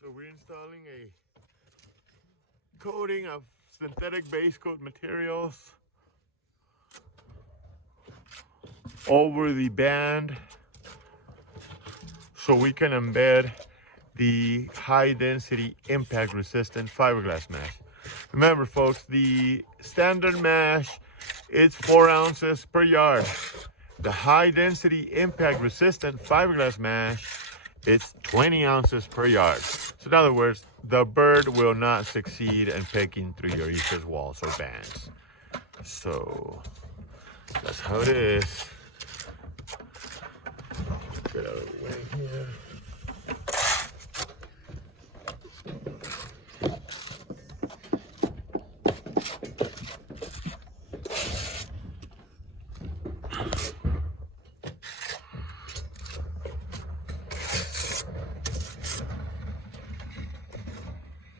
So we're installing a coating of synthetic base coat materials over the band so we can embed the high density impact resistant fiberglass mesh. Remember folks, the standard mesh is 4 ounces per yard. The high density impact resistant fiberglass mesh is 20 ounces per yard. So in other words, the bird will not succeed in pecking through your EIFS walls or bands. So that's how it is. Get out of the way here.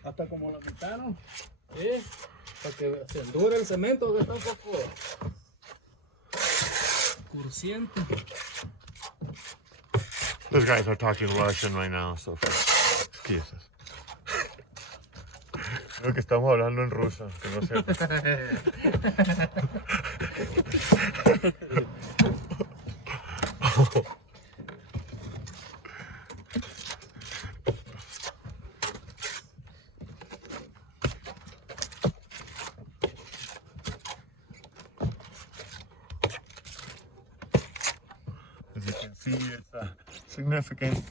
Hasta como la mitad, ¿no? Sí, para que se endure el cemento, que está un poco cursiente. Those guys are talking Russian right now, so excuse us. Creo que estamos hablando en ruso, que no sé. As you can see, it's a significant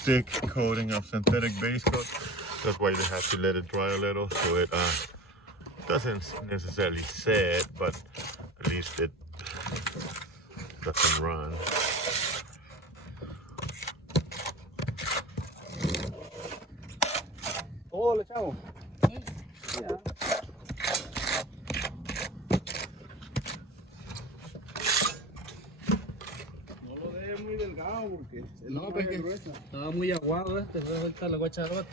thick coating of synthetic base coat. That's why they have to let it dry a little so it doesn't necessarily set, but at least it doesn't run. Todo le echamos. Ya. Muy delgado porque no, pues que gruesa. Estaba muy aguado este, ahorita le voy a echar otro.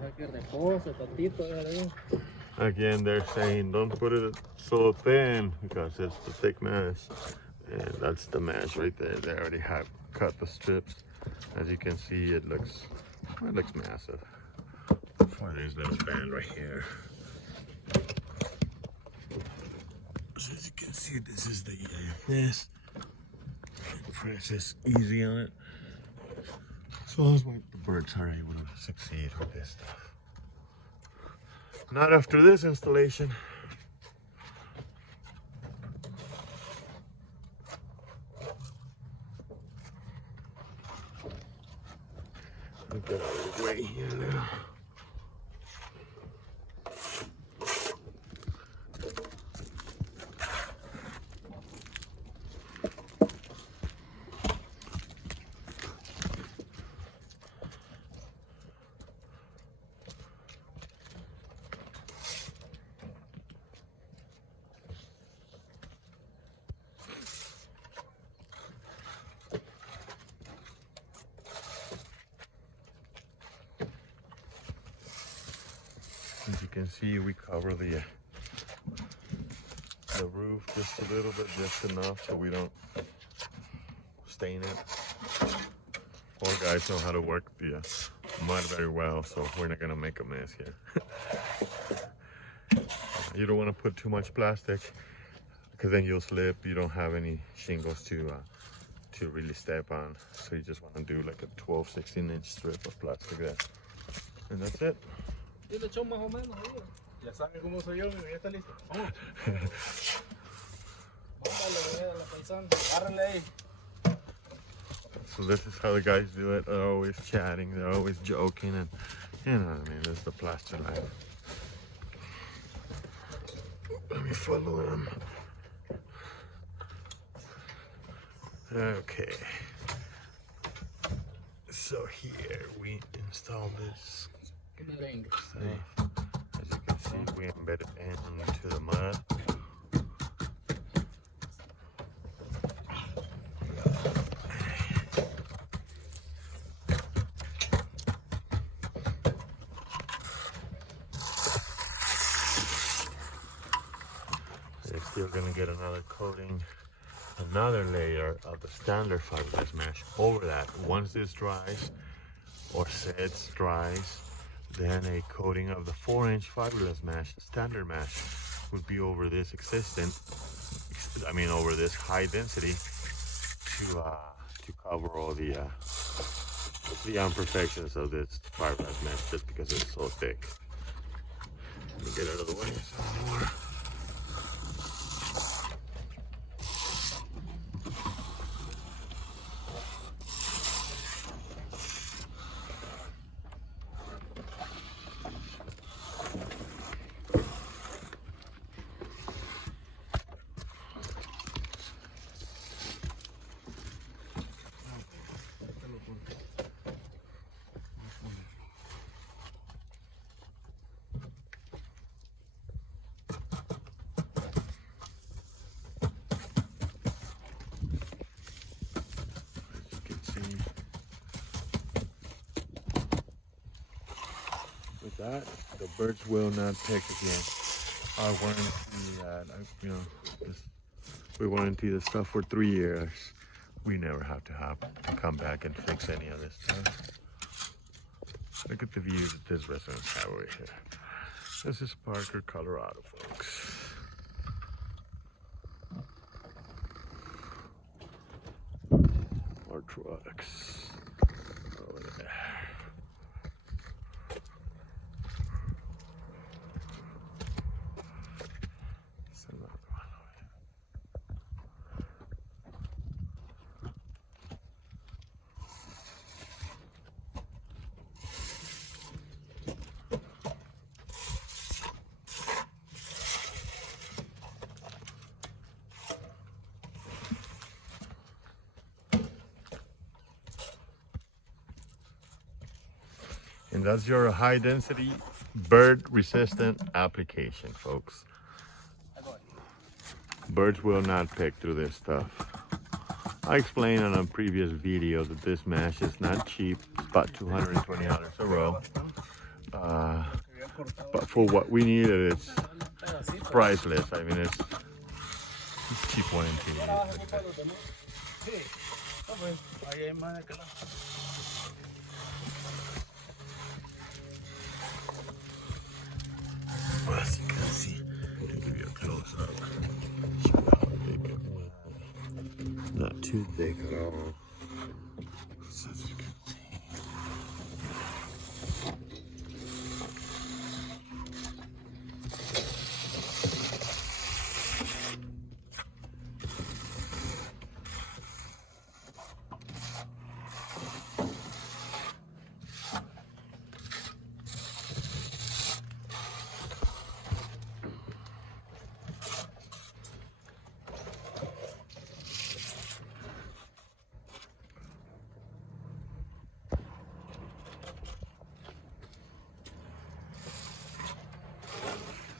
Deja que repose tantito, Again, they're saying don't put it so thin because it's the thick mesh, and that's the mesh right there. They already have cut the strips. As you can see, it looks massive for this little band right here. So as you can see, this is the EIFS. It presses easy on it. So that's why the birds are able to succeed with this stuff. Not after this installation. Get out of the way here now. As you can see, we cover the roof just a little bit, just enough so we don't stain it. All guys know how to work the mud very well, so we're not gonna make a mess here. You don't want to put too much plastic because then you'll slip. You don't have any shingles to really step on, so you just want to do like a 12-16 inch strip of plastic there, and that's it. Sí, le echó más o menos ahí. Ya sabe cómo soy yo, ya está listo. Vamos. Póngale a la paisana. Agárrenle ahí. So this is how the guys do it. They're always chatting. They're always joking, and you know what I mean. This is the plaster life. Let me follow them. Okay. So here we install this. As you can see, we embed it into the mud. They're still gonna get another coating, and another layer of the standard fiberglass mesh over that. Once this dries or sets, dries, then a coating of the 4-inch fiberglass mesh, standard mesh, would be over this over this high density to cover all the imperfections of this fiberglass mesh, just because it's so thick. Let me get out of the way some more. With that, the birds will not peck again. I warranty that, we warranty the stuff for 3 years. We never have to come back and fix any of this stuff. Look at the view that this residence have over here. This is Parker, Colorado, folks. Our trucks over there. And that's your high density bird resistant application, folks. Birds will not peck through this stuff. I explained on a previous video that this mesh is not cheap. It's about $220 a row. But for what we needed, it's priceless. I mean, it's cheap one and two. As you can see, I'll give you a close up. Show you how big it was. Not too thick at all. So as you can see.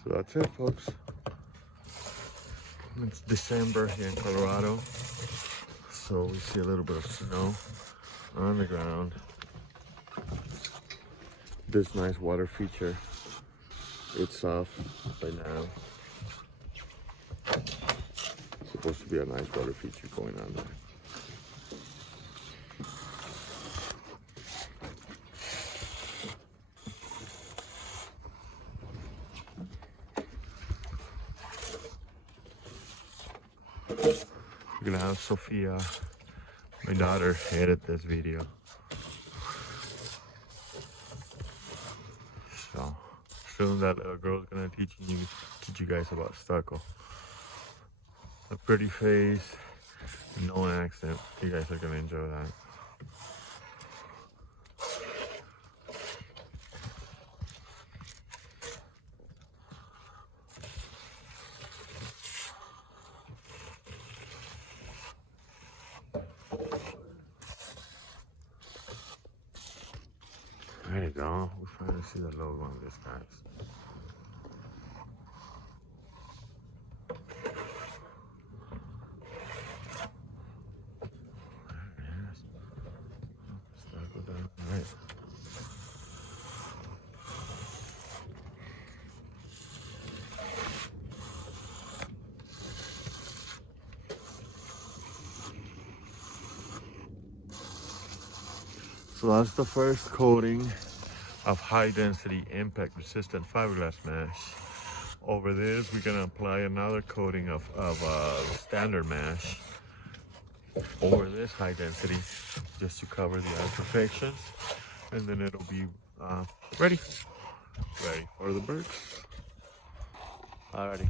So that's it, folks. It's December here in Colorado, so we see a little bit of snow on the ground. This nice water feature, it's soft by now. Supposed to be a nice water feature going on there. We're gonna have Sophia, my daughter, edit this video. So soon that little girl's gonna teach you guys about Stucco. A pretty face, no accent. You guys are gonna enjoy that. There you go. We finally see the logo on this, guys. There it is. Stucco down right. So that's the first coating of high density impact resistant fiberglass mesh. Over this, we're gonna apply another coating of standard mesh over this high density, just to cover the imperfections, and then it'll be ready for the birds. Alrighty,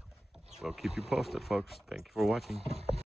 we'll keep you posted, folks. Thank you for watching.